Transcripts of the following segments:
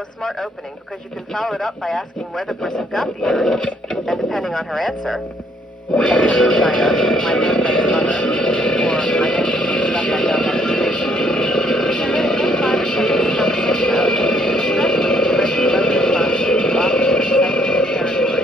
a smart opening because you can follow it up by asking where the person got the earrings, and depending on her answer, you can sign up, my boyfriend's mother, or I mentioned stuff I found on the street. You can really get 5 or 10 minutes conversation out of it, especially if you're ready to let the response to offer to exciting territory.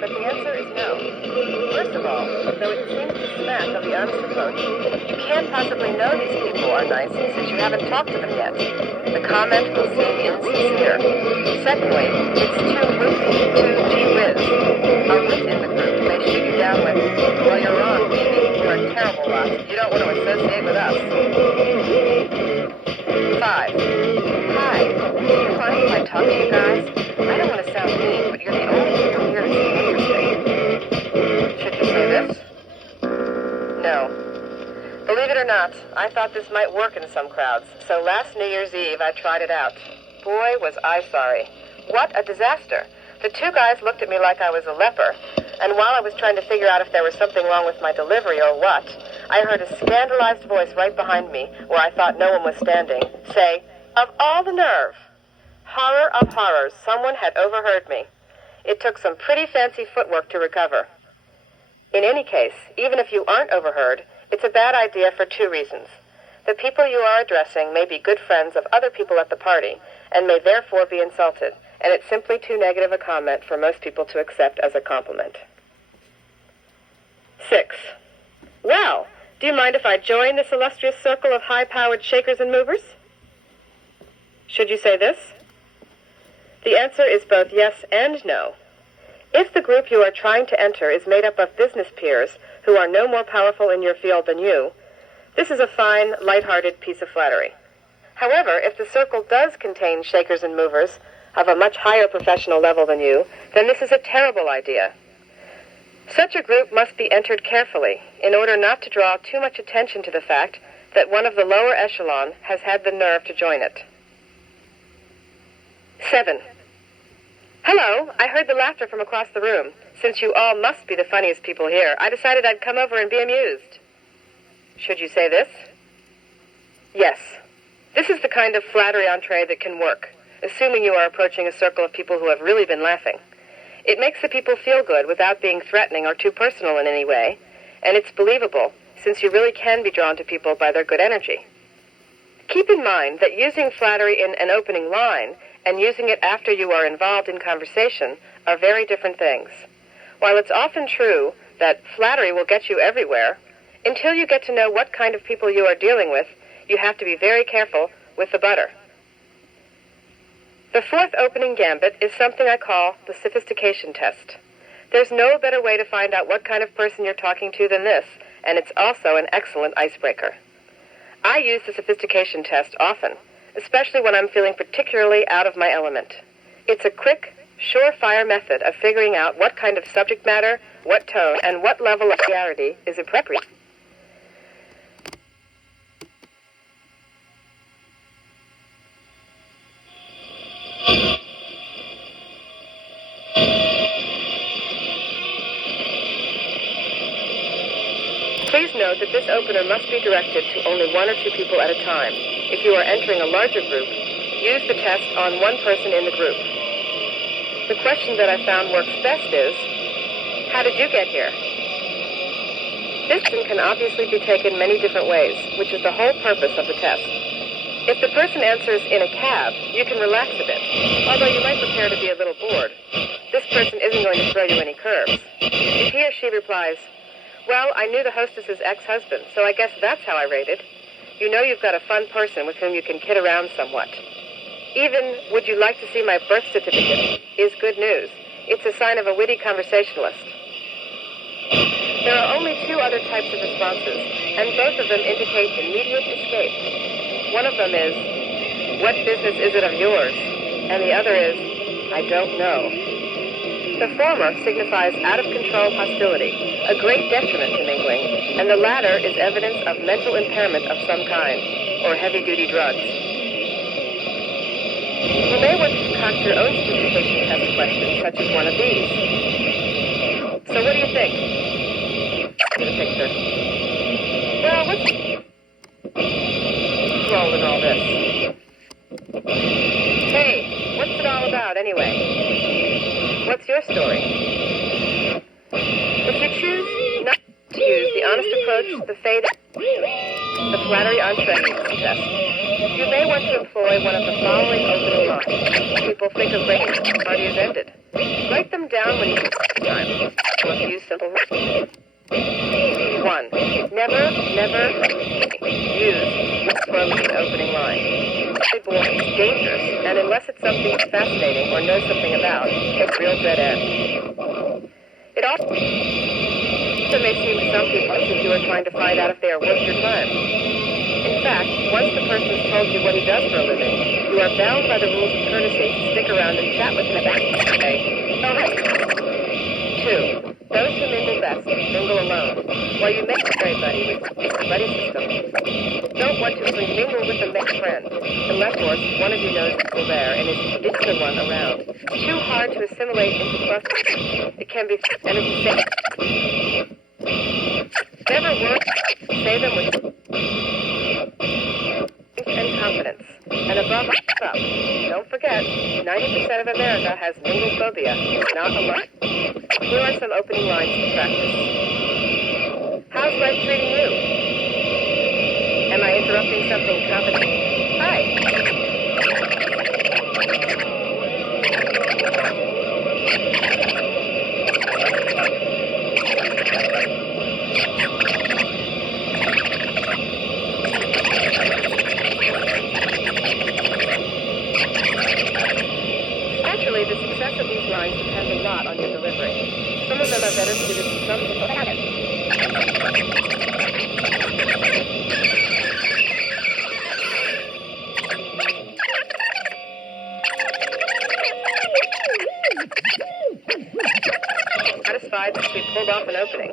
But the answer is no. First of all, though it seems to smack of the honest approach, you can't possibly know these people are nice since you haven't talked to them yet. The comment will seem insincere. Secondly, it's too gee whiz. Our wit in the group may shoot you down with, well, you're wrong, baby. You're a terrible lot. You don't want to associate with us. 5. Hi. Do you mind if I talk to you guys? I don't want to sound mean, but you're the only people here to seem interesting. Should you say this? No. Believe it or not, I thought this might work in some crowds, so last New Year's Eve I tried it out. Boy, was I sorry. What a disaster. The 2 guys looked at me like I was a leper, and while I was trying to figure out if there was something wrong with my delivery or what, I heard a scandalized voice right behind me, where I thought no one was standing, say, "Of all the nerve!" Horror of horrors, someone had overheard me. It took some pretty fancy footwork to recover. In any case, even if you aren't overheard, it's a bad idea for 2 reasons. The people you are addressing may be good friends of other people at the party, and may therefore be insulted, and it's simply too negative a comment for most people to accept as a compliment. 6. Well, do you mind if I join this illustrious circle of high-powered shakers and movers? Should you say this? The answer is both yes and no. If the group you are trying to enter is made up of business peers who are no more powerful in your field than you, this is a fine, light-hearted piece of flattery. However, if the circle does contain shakers and movers of a much higher professional level than you, then this is a terrible idea. Such a group must be entered carefully in order not to draw too much attention to the fact that one of the lower echelon has had the nerve to join it. 7. Hello, I heard the laughter from across the room. Since you all must be the funniest people here, I decided I'd come over and be amused. Should you say this? Yes. This is the kind of flattery entree that can work, assuming you are approaching a circle of people who have really been laughing. It makes the people feel good without being threatening or too personal in any way, and it's believable, since you really can be drawn to people by their good energy. Keep in mind that using flattery in an opening line and using it after you are involved in conversation are very different things. While it's often true that flattery will get you everywhere, until you get to know what kind of people you are dealing with, you have to be very careful with the butter. The 4th opening gambit is something I call the sophistication test. There's no better way to find out what kind of person you're talking to than this, and it's also an excellent icebreaker. I use the sophistication test often, especially when I'm feeling particularly out of my element. It's a quick, surefire method of figuring out what kind of subject matter, what tone, and what level of clarity is appropriate. Please note that this opener must be directed to only 1 or 2 people at a time. If you are entering a larger group, use the test on 1 person in the group. The question that I found works best is, how did you get here? This can obviously be taken many different ways, which is the whole purpose of the test. If the person answers in a cab, you can relax a bit, although you might prepare to be a little bored. This person isn't going to throw you any curves. If he or she replies, well, I knew the hostess's ex-husband, so I guess that's how I rated, you know you've got a fun person with whom you can kid around somewhat. Even, would you like to see my birth certificate, is good news. It's a sign of a witty conversationalist. There are only 2 other types of responses, and both of them indicate immediate escape. One of them is, what business is it of yours? And the other is, I don't know. The former signifies out-of-control hostility, a great detriment to mingling, and the latter is evidence of mental impairment of some kind, or heavy-duty drugs. You may want to concoct your own stupefaction test questions, such as one of these. So what do you think? The picture. Well, what's role in all this? Hey, what's it all about anyway? What's your story? If you choose not to use the honest approach, the fade, the flattery entree test, you may want to employ one of the following opening lines. People think of breaking the party has ended. Write them down when you time. Let's use simple words. 1. Never use for an opening line. It's boring, dangerous, and unless it's something fascinating or know something about, it's a real dead end. It also may seem to some people as if you are trying to find out if they are worth your time. In fact, once the person has told you what he does for a living, you are bound by the rules of courtesy to stick around and chat with him about it. Okay? All right. 2. Those who mingle best mingle alone. While you make a great buddy with a buddy system, don't want to mingle with a mixed friend, unless, of course, one of you knows people there and is the particular one around. Too hard to assimilate into clusters. It can be, and it's the same. Never work. Say them with and confidence. And above all, don't forget, 90% of America has mingle phobia, not a lot. Here are some opening lines to practice. How's life treating you? Am I interrupting something confident? Hi. Actually, the success of these lines depends a lot on your delivery. Some of them are better suited to some people. Satisfied that we pulled off an opening.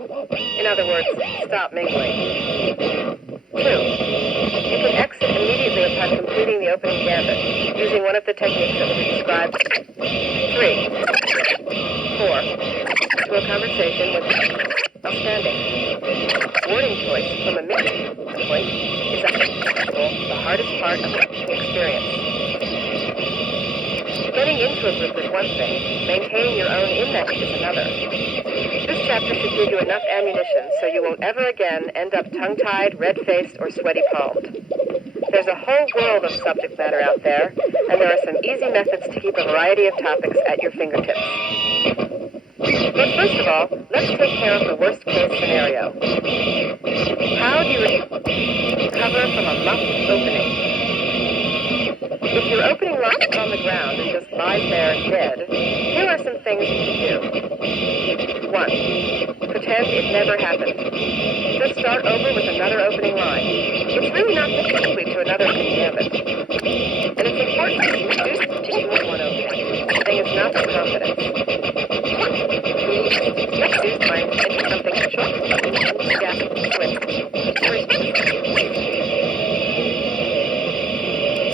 In other words, stop mingling. 2. You can exit immediately upon completing the opening gambit, using one of the techniques that will be described. 3. 4. To a conversation with outstanding. Wording choice from a mixed point is the hardest part of the experience. Getting into a group is one thing, maintaining your own in that is another. This chapter should give you enough ammunition so you won't ever again end up tongue-tied, red-faced, or sweaty-palmed. There's a whole world of subject matter out there, and there are some easy methods to keep a variety of topics at your fingertips. But first of all, let's take care of the worst-case scenario. How do you recover from a muffed opening? If your opening lies on the ground and just lies there dead, here are some things you can do. 1. Pretend it never happened. Just start over with another opening line. It's really not necessary to another opening gambit. And it's important to continue with one opening. The thing is not the confidence. Let's do time into something short. Yeah,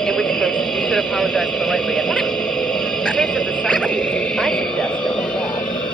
in which case, you should apologize politely. In the case of the second, I suggest that we smile.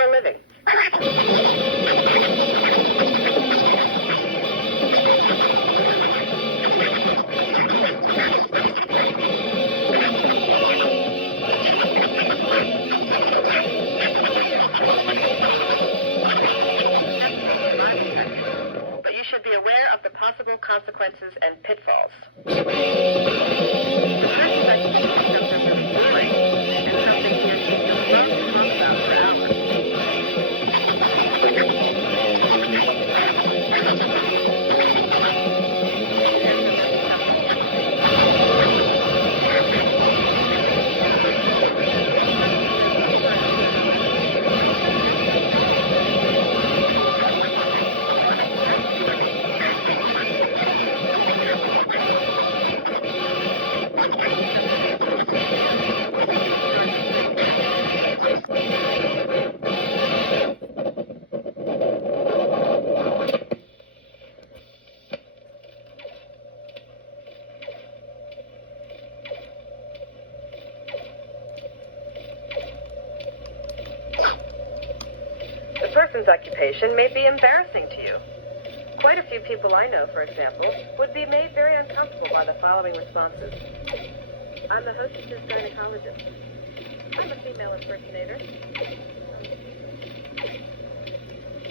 for a living? But you should be aware of the possible consequences and pitfalls. The person's occupation may be embarrassing to you. Quite a few people I know, for example, would be made very uncomfortable by the following responses. I'm the hostess's gynecologist. I'm a female impersonator.